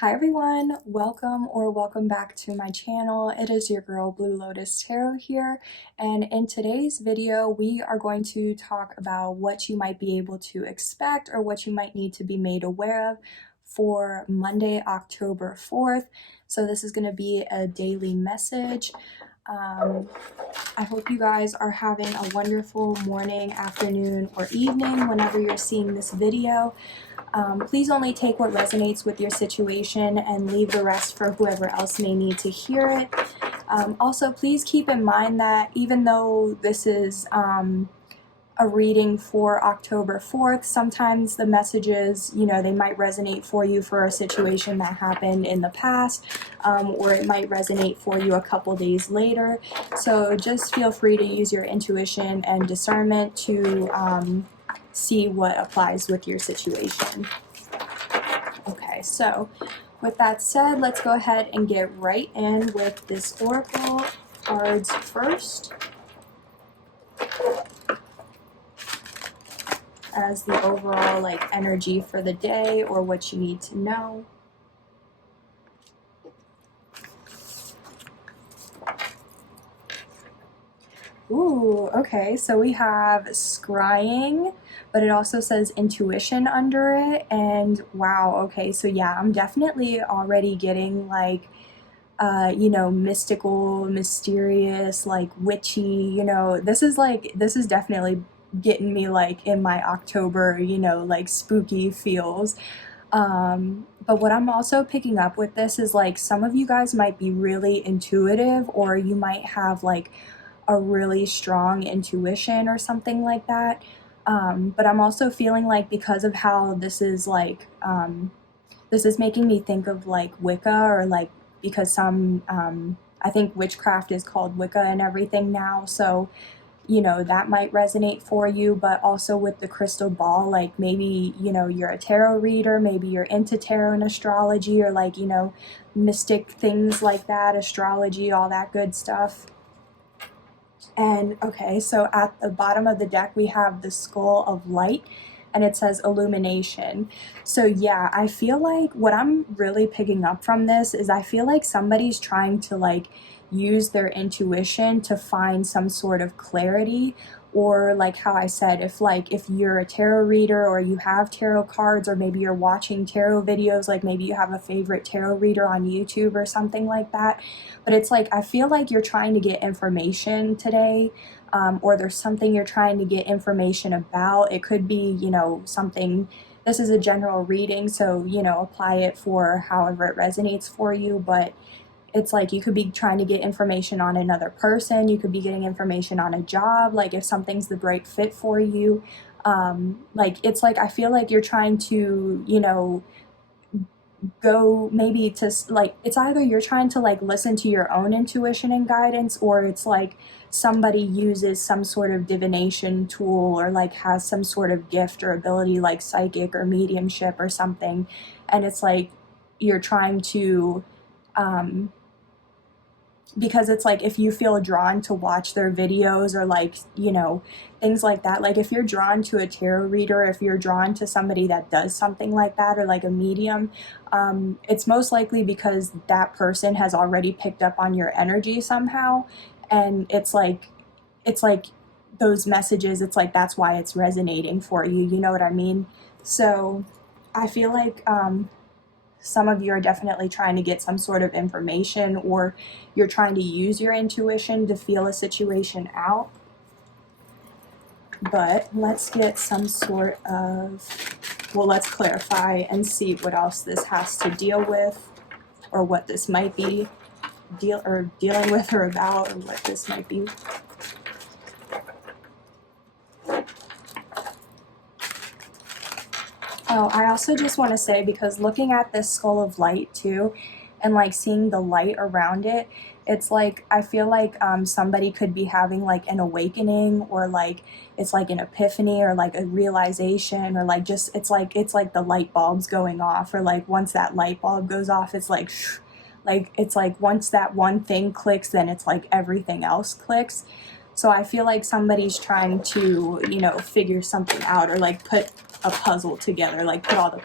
Hi everyone, welcome back to my channel. It is your girl Blue Lotus Tarot here, and in today's video we are going to talk about what you might be able to expect or what you might need to be made aware of for Monday, October 4th. So this is going to be a daily message. I hope you guys are having a wonderful morning, afternoon, or evening whenever you're seeing this video. Please only take what resonates with your situation and leave the rest for whoever else may need to hear it. Also, please keep in mind that even though this is a reading for October 4th, sometimes the messages, they might resonate for you for a situation that happened in the past, or it might resonate for you a couple days later. So just feel free to use your intuition and discernment to see what applies with your situation. Okay, so with that said, let's go ahead and get right in with this oracle cards first, as the overall energy for the day or what you need to know. Ooh, okay, so we have scrying, but it also says intuition under it, and wow, okay, so yeah, I'm definitely already getting mystical, mysterious, witchy, this is definitely getting me in my October, spooky feels. But what I'm also picking up with this is some of you guys might be really intuitive, or you might have a really strong intuition or something like that. But I'm also feeling because of how this is this is making me think of Wicca, or because some I think witchcraft is called Wicca and everything now, so that might resonate for you. But also with the crystal ball, maybe you're a tarot reader, maybe you're into tarot and astrology, or mystic things like that, astrology, all that good stuff. And okay, so at the bottom of the deck we have the skull of light, and it says illumination. So yeah, I feel like what I'm really picking up from this is I feel like somebody's trying to use their intuition to find some sort of clarity, or how I said, if you're a tarot reader or you have tarot cards, or maybe you're watching tarot videos, maybe you have a favorite tarot reader on YouTube or something like that. But it's I feel like you're trying to get information today, or there's something you're trying to get information about. It could be, something, this is a general reading, so, apply it for however it resonates for you, but it's you could be trying to get information on another person, you could be getting information on a job, if something's the right fit for you. It's I feel like you're trying to, go maybe to it's either you're trying to listen to your own intuition and guidance, or it's somebody uses some sort of divination tool, or has some sort of gift or ability psychic or mediumship or something, and it's you're trying to because it's if you feel drawn to watch their videos, or things like that, if you're drawn to a tarot reader, if you're drawn to somebody that does something like that, or a medium, it's most likely because that person has already picked up on your energy somehow, and it's those messages, it's that's why it's resonating for you, you know what I mean? So I feel some of you are definitely trying to get some sort of information, or you're trying to use your intuition to feel a situation out. But let's get some sort of, well, let's clarify and see what else this has to deal with, or what this might be dealing with, or about, or what this might be. Oh, I also just want to say, because looking at this skull of light too, and seeing the light around it, it's I feel somebody could be having an awakening, or it's an epiphany, or a realization, or just it's the light bulbs going off, or once that light bulb goes off, it's it's once that one thing clicks, then it's everything else clicks. So I feel somebody's trying to, figure something out, or put a puzzle together, put all the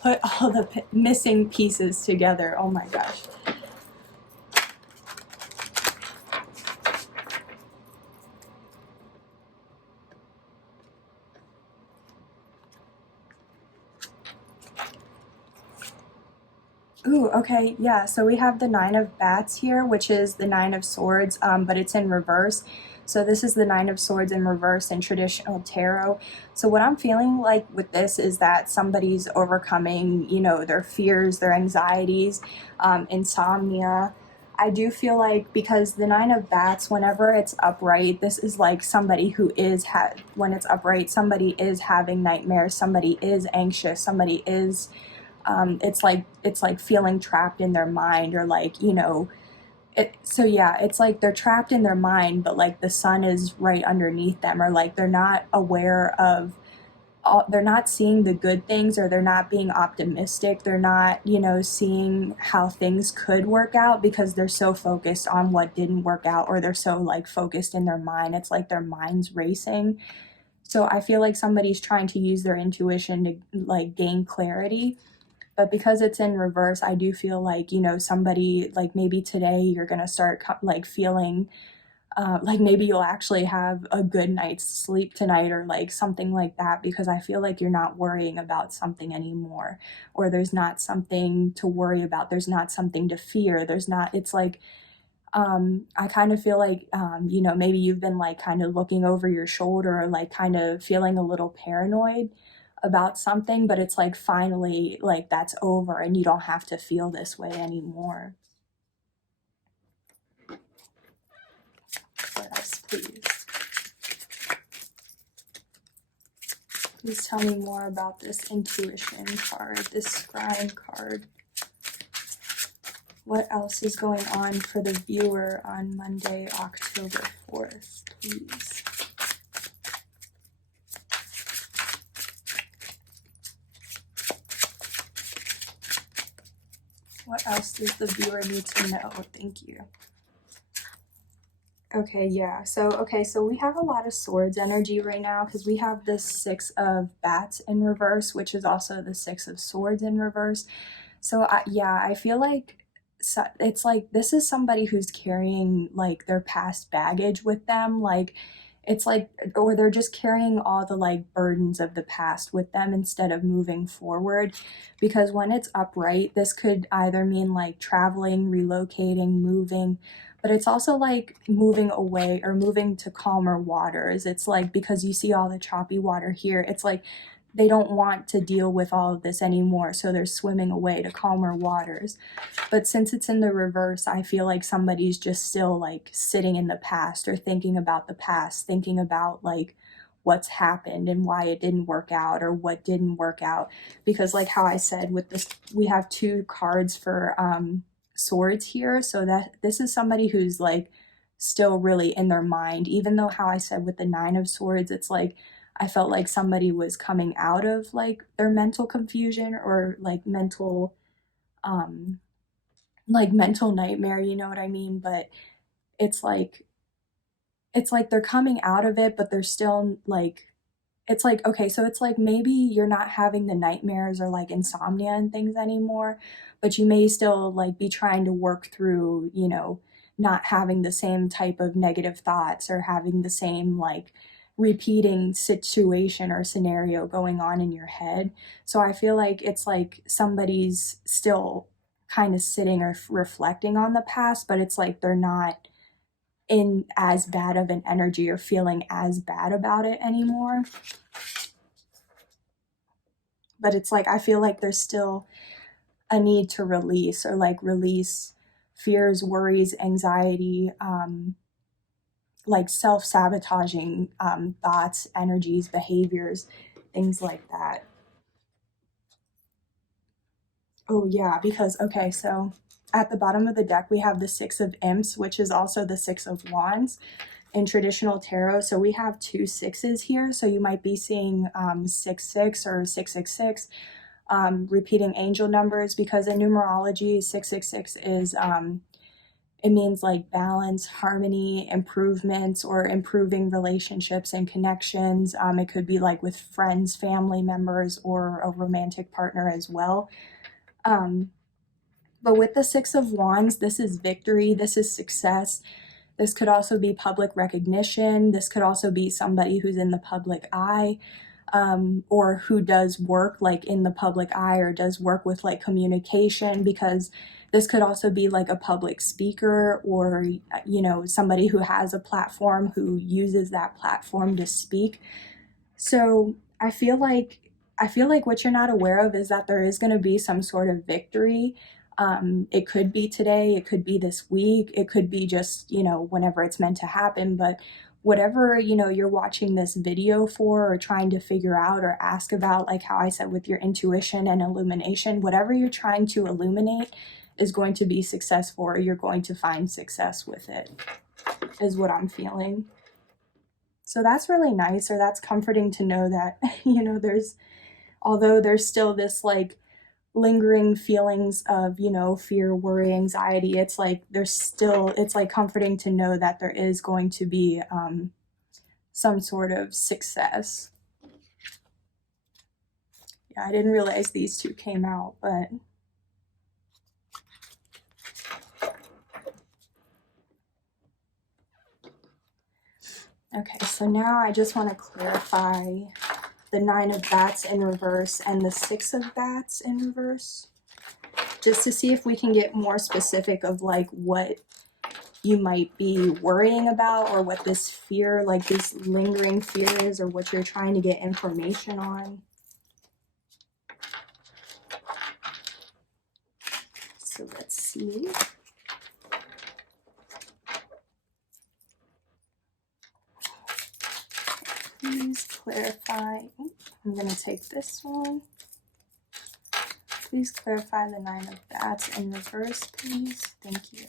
put all the missing pieces together. Oh my gosh. Ooh, okay, yeah, so we have the Nine of Bats here, which is the Nine of Swords, but it's in reverse. So this is the Nine of Swords in reverse in traditional tarot. So what I'm feeling like with this is that somebody's overcoming, you know, their fears, their anxieties, insomnia. I do feel like, because the Nine of Bats, whenever it's upright, this is like somebody who is, when it's upright, somebody is having nightmares, somebody is anxious, somebody is it's like feeling trapped in their mind, or like, you know, so yeah, it's like they're trapped in their mind, but like the sun is right underneath them, or like they're not aware of they're not seeing the good things, or they're not being optimistic, they're not, you know, seeing how things could work out, because they're so focused on what didn't work out, or they're so like focused in their mind. It's like their mind's racing. So I feel like somebody's trying to use their intuition to like gain clarity. But because it's in reverse, I do feel like, you know, somebody, like maybe today you're going to start like feeling like maybe you'll actually have a good night's sleep tonight, or like something like that, because I feel like you're not worrying about something anymore, or there's not something to worry about. There's not something to fear. There's not, it's like, I kind of feel like, you know, maybe you've been like kind of looking over your shoulder, or like kind of feeling a little paranoid about something, but it's like finally, like that's over and you don't have to feel this way anymore. What else, please? Please tell me more about this intuition card, this scrying card. What else is going on for the viewer on Monday, October 4th, please? What else does the viewer need to know? Thank you. Okay, yeah. So we have a lot of swords energy right now, because we have this Six of Bats in reverse, which is also the Six of Swords in reverse. So yeah, I feel like it's like this is somebody who's carrying like their past baggage with them, like it's like, or they're just carrying all the like burdens of the past with them instead of moving forward. Because when it's upright, this could either mean like traveling, relocating, moving, but it's also like moving away or moving to calmer waters. It's like, because you see all the choppy water here, it's like they don't want to deal with all of this anymore, so they're swimming away to calmer waters. But since it's in the reverse, I feel like somebody's just still like sitting in the past, or thinking about the past, thinking about like what's happened and why it didn't work out, or what didn't work out. Because like how I said with this, we have two cards for swords here, so that this is somebody who's like still really in their mind. Even though how I said with the Nine of Swords, it's like I felt like somebody was coming out of like their mental confusion, or like mental nightmare, you know what I mean? But it's like they're coming out of it, but they're still like, it's like, okay, so it's like maybe you're not having the nightmares or like insomnia and things anymore, but you may still like be trying to work through, you know, not having the same type of negative thoughts, or having the same like repeating situation or scenario going on in your head. So I feel like it's like somebody's still kind of sitting or reflecting on the past, but it's like they're not in as bad of an energy or feeling as bad about it anymore. But it's like I feel like there's still a need to release, or like release fears, worries, anxiety, like self-sabotaging thoughts, energies, behaviors, things like that. Oh yeah, because okay, so at the bottom of the deck we have the Six of Imps, which is also the Six of Wands in traditional tarot. So we have two sixes here, so you might be seeing 6 or 666, repeating angel numbers, because in numerology 666 is it means like balance, harmony, improvements, or improving relationships and connections. It could be like with friends, family members, or a romantic partner as well. But with the Six of Wands, this is victory, this is success. This could also be public recognition. This could also be somebody who's in the public eye, or who does work like in the public eye, or does work with like communication, because this could also be like a public speaker, or, you know, somebody who has a platform who uses that platform to speak. So I feel like what you're not aware of is that there is going to be some sort of victory. It could be today, it could be this week, it could be just, you know, whenever it's meant to happen. But whatever, you know, you're watching this video for, or trying to figure out or ask about, like how I said with your intuition and illumination, whatever you're trying to illuminate is going to be successful, or you're going to find success with it, is what I'm feeling. So that's really nice, or that's comforting to know that, you know, although there's still this like lingering feelings of, you know, fear, worry, anxiety, it's like it's like comforting to know that there is going to be some sort of success. Yeah, I didn't realize these two came out, but okay, so now I just want to clarify the Nine of Bats in reverse and the Six of Bats in reverse, just to see if we can get more specific of like what you might be worrying about, or what this fear, like this lingering fear is, or what you're trying to get information on. So let's see. Please clarify. I'm going to take this one. Please clarify the Nine of Bats in reverse, please. Thank you.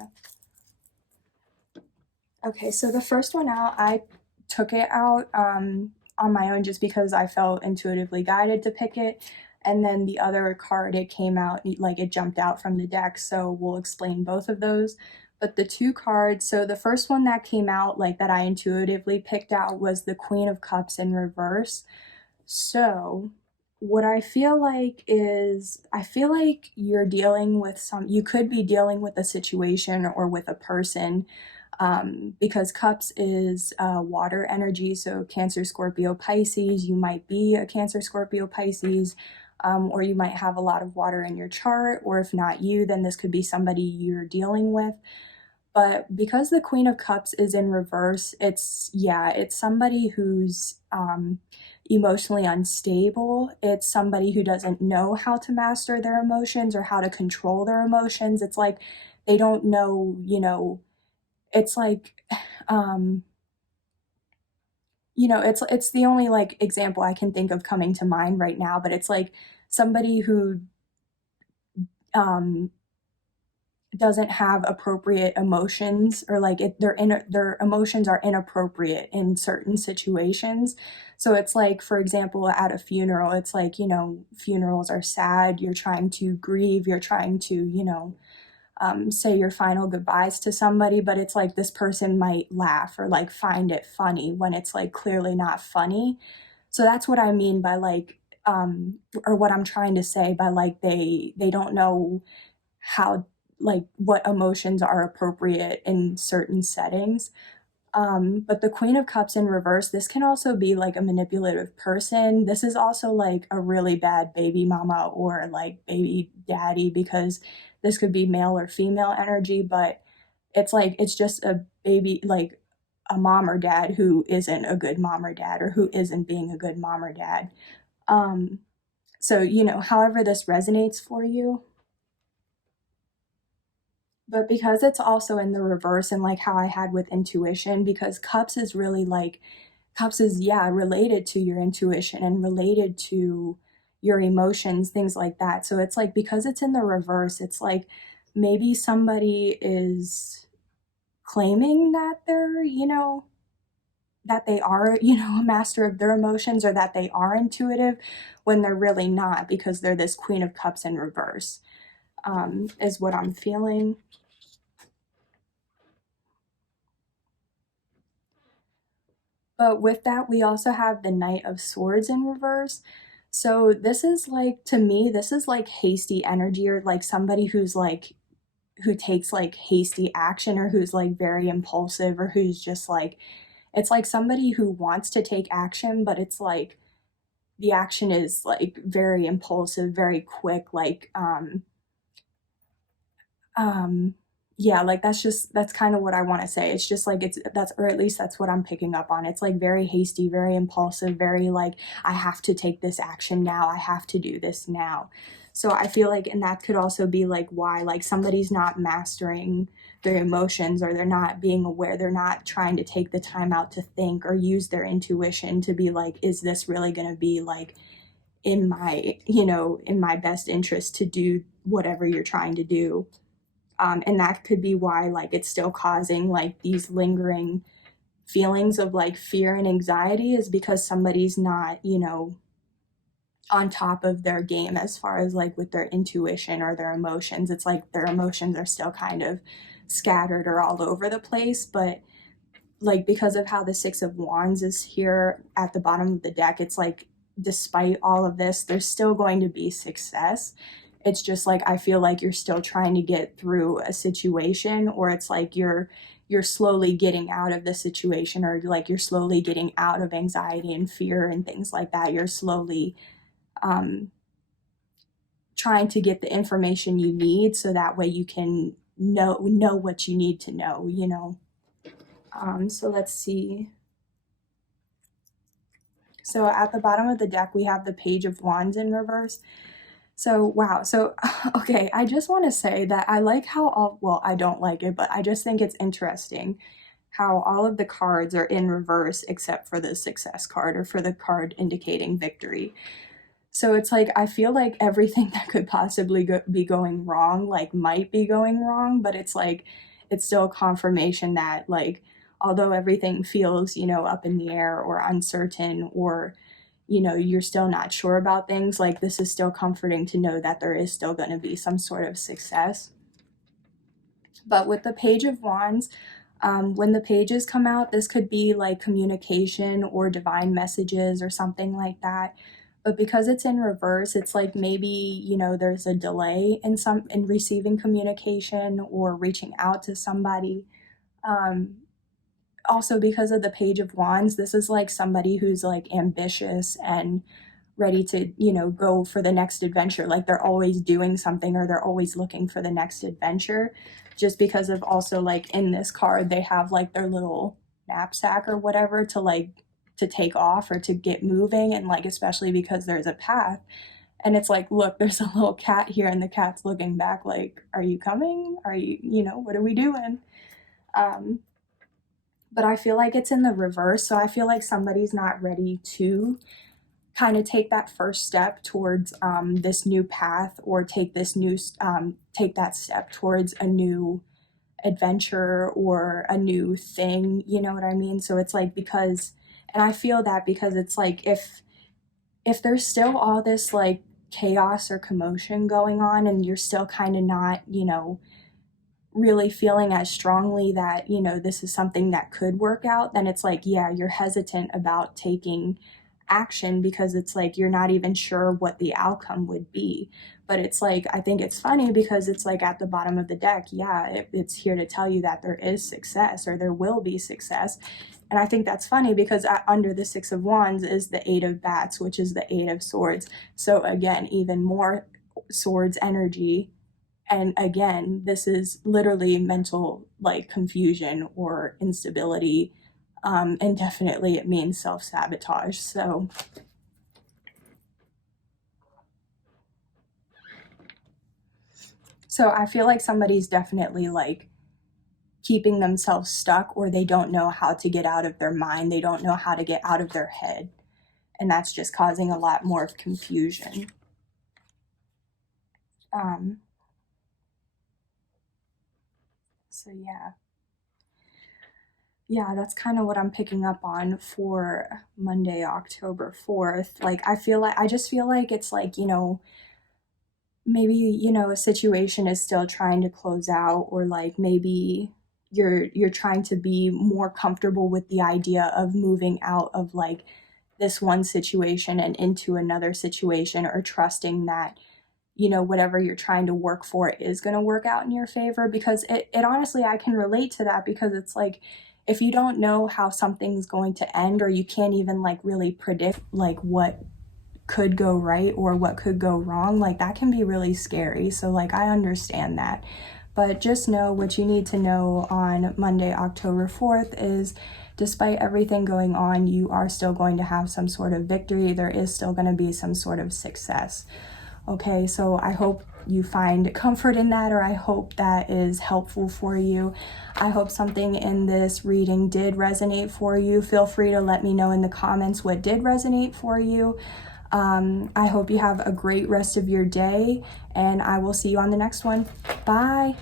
Okay, so the first one out, I took it out on my own just because I felt intuitively guided to pick it. And then the other card, it came out, like it jumped out from the deck, so we'll explain both of those. But the two cards, so the first one that came out, like that I intuitively picked out, was the Queen of Cups in reverse. So what I feel like is, I feel like you're dealing with you could be dealing with a situation or with a person, because Cups is water energy, so Cancer, Scorpio, Pisces. You might be a Cancer, Scorpio, Pisces, or you might have a lot of water in your chart, or if not you, then this could be somebody you're dealing with. But because the Queen of Cups is in reverse, it's somebody who's emotionally unstable. It's somebody who doesn't know how to master their emotions or how to control their emotions. It's like they don't know, you know, it's like, you know, it's the only like example I can think of coming to mind right now, but it's like somebody who doesn't have appropriate emotions, or like their emotions are inappropriate in certain situations. So it's like, for example, at a funeral, it's like, you know, funerals are sad, you're trying to grieve, you're trying to, you know, say your final goodbyes to somebody, but it's like this person might laugh or like find it funny when it's like clearly not funny. So that's what I mean by like, or what I'm trying to say by like they don't know how, like what emotions are appropriate in certain settings. But the Queen of Cups in reverse, this can also be like a manipulative person. This is also like a really bad baby mama or like baby daddy, because this could be male or female energy, but it's like, it's just a baby, like a mom or dad who isn't a good mom or dad, or who isn't being a good mom or dad. So, you know, however this resonates for you. But because it's also in the reverse, and like how I had with intuition, because Cups is really like, Cups is, yeah, related to your intuition and related to your emotions, things like that. So it's like, because it's in the reverse, it's like maybe somebody is claiming that they're, you know, that they are, you know, a master of their emotions, or that they are intuitive, when they're really not, because they're this Queen of Cups in reverse, is what I'm feeling. But with that, we also have the Knight of Swords in reverse. So this is like, to me, this is like hasty energy, or like somebody who's like, who takes like hasty action, or who's like very impulsive, or who's just like, it's like somebody who wants to take action, but it's like the action is like very impulsive, very quick, like um yeah, like that's kind of what I want to say. It's just like, it's that's, or at least that's what I'm picking up on. It's like very hasty, very impulsive, very like, I have to take this action now, I have to do this now. So I feel like, and that could also be like why like somebody's not mastering their emotions, or they're not being aware, they're not trying to take the time out to think or use their intuition to be like, is this really going to be like in my, in my best interest to do whatever you're trying to do. And that could be why like it's still causing like these lingering feelings of like fear and anxiety, is because somebody's not, on top of their game as far as like with their intuition or their emotions. It's like their emotions are still kind of scattered or all over the place. But like, because of how the Six of Wands is here at the bottom of the deck, it's like, despite all of this, there's still going to be success. It's just like, I feel like you're still trying to get through a situation, or it's like you're slowly getting out of the situation, or like you're slowly getting out of anxiety and fear and things like that. You're slowly trying to get the information you need, so that way you can know what you need to know. So let's see. So at the bottom of the deck, we have the Page of Wands in reverse. So, wow. So, okay, I just want to say that I like how well, I don't like it, but I just think it's interesting how all of the cards are in reverse except for the Success card, or for the card indicating victory. So it's like, I feel like everything that could possibly be going wrong, like, might be going wrong, but it's like, it's still confirmation that, like, although everything feels, up in the air or uncertain, or, you're still not sure about things, like, this is still comforting to know that there is still going to be some sort of success. But with the Page of Wands, when the pages come out, this could be like communication or divine messages or something like that. But because it's in reverse, it's like maybe, there's a delay in receiving communication or reaching out to somebody. Also, because of the Page of Wands, this is like somebody who's like ambitious and ready to, go for the next adventure. Like, they're always doing something, or they're always looking for the next adventure. Just because of, also, like, in this card, they have like their little knapsack or whatever to like, to take off or to get moving. And like, especially because there's a path. And it's like, look, there's a little cat here, and the cat's looking back like, are you coming? Are you, what are we doing? But I feel like it's in the reverse. So I feel like somebody's not ready to kind of take that first step towards this new path, or take take that step towards a new adventure or a new thing. You know what I mean? So it's like, because, and I feel that because it's like, if there's still all this like chaos or commotion going on, and you're still kind of not, really feeling as strongly that, this is something that could work out, then it's like, yeah, you're hesitant about taking action, because it's like, you're not even sure what the outcome would be. But it's like, I think it's funny because it's like, at the bottom of the deck, yeah, it's here to tell you that there is success, or there will be success. And I think that's funny because under the Six of Wands is the Eight of Bats, which is the Eight of Swords. So again, even more swords energy. And again, this is literally mental like confusion or instability. And definitely it means self-sabotage. So I feel like somebody's definitely like keeping themselves stuck, or they don't know how to get out of their mind. They don't know how to get out of their head. And that's just causing a lot more of confusion. So yeah, that's kind of what I'm picking up on for Monday, October 4th. Like, I just feel like it's like, maybe, a situation is still trying to close out, or like maybe, you're trying to be more comfortable with the idea of moving out of like this one situation and into another situation, or trusting that, you know, whatever you're trying to work for is going to work out in your favor. Because it honestly, I can relate to that, because it's like, if you don't know how something's going to end, or you can't even like really predict like what could go right or what could go wrong, like that can be really scary. So like I understand that. But just know what you need to know on Monday, October 4th is, despite everything going on, you are still going to have some sort of victory. There is still going to be some sort of success. Okay, so I hope you find comfort in that, or I hope that is helpful for you. I hope something in this reading did resonate for you. Feel free to let me know in the comments what did resonate for you. I hope you have a great rest of your day, and I will see you on the next one. Bye.